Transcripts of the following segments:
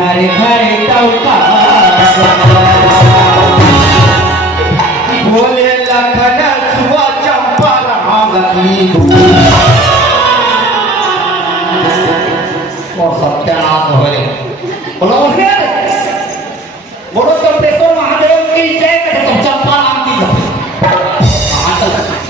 घरे घरे बोले लखन सुआ चंपा और सत्यानाश हो रे बोलो बोलो चंपेश्वर महादेव की जय करे तो चंपा नाम की कहाँ तक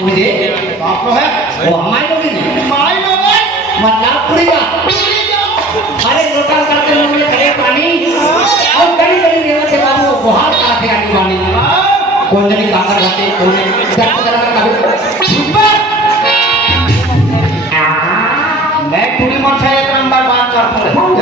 मुझे आपको है वो हमारी होगी माई लोगे मतलब पूरीगा अरे लोटा करके मुझे खड़े पानी और कड़ी कड़ी देवर से बाबू बहुत काटे आनी वाली कौन जानी काकर खाते कौन दर्द करा कभी मैं पूरी मन से एक नंबर बात करता हूँ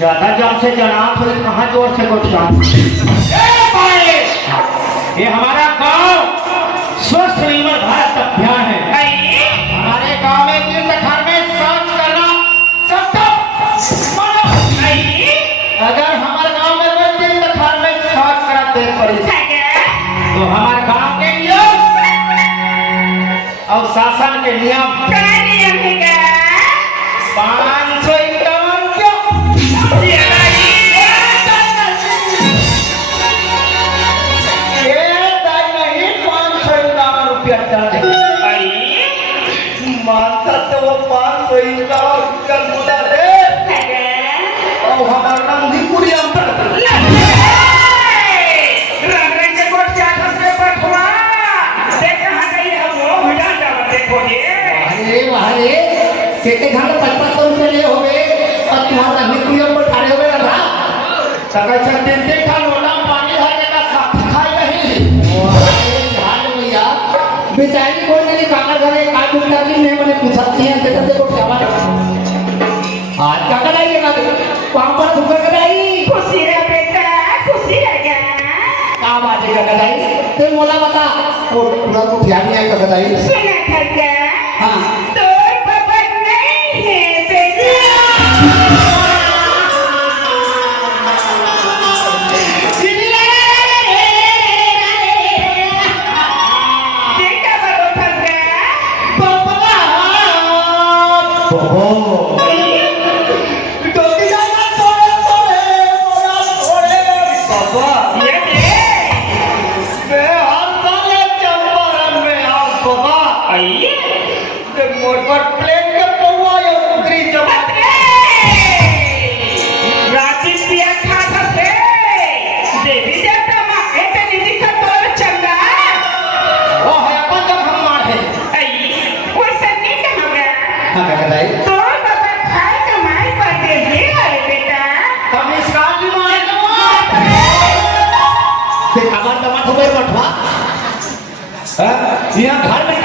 ज्यादा जोर से जनाब फिर कहाँ जोर से गोठिया ये हमारा गांव स्वस्थ निर्मल भारत अभियान है हमारे गांव में दिन घर में शौच करना सबको मना अगर हमारे गांव में रोज दिन घर में शौच करा दे पड़ी तो हमारे गांव के नियम और शासन के नियम 551 क्यों मानता तो वो 551 कर बोला रे और हमारा नाम नहीं पूरी हम पर रंग के कोट चाटा से पठवा देख कहां गई हम वो भजा जा देखो ये अरे केते घंटा 5500 रुपए ले होवे और तुम्हारा नहीं पूरी हम पर ठाड़े होवे ना सका छते देखा लोला पानी धारे का साथ खाई रही ध्यान भैया बेचारी कोई नहीं काका घरे का दुखता की नहीं मैंने पूछती है देखो देखो क्या बात आज क्या कराइएगा वहां पर दुख कराई खुशी रे बेटा खुशी रह गया क्या बात है कराई तो मोला बता वो पूरा को ध्यान नहीं आया कराई सुना खर्चा हां तो पापा नहीं है बेटा यहाँ घर में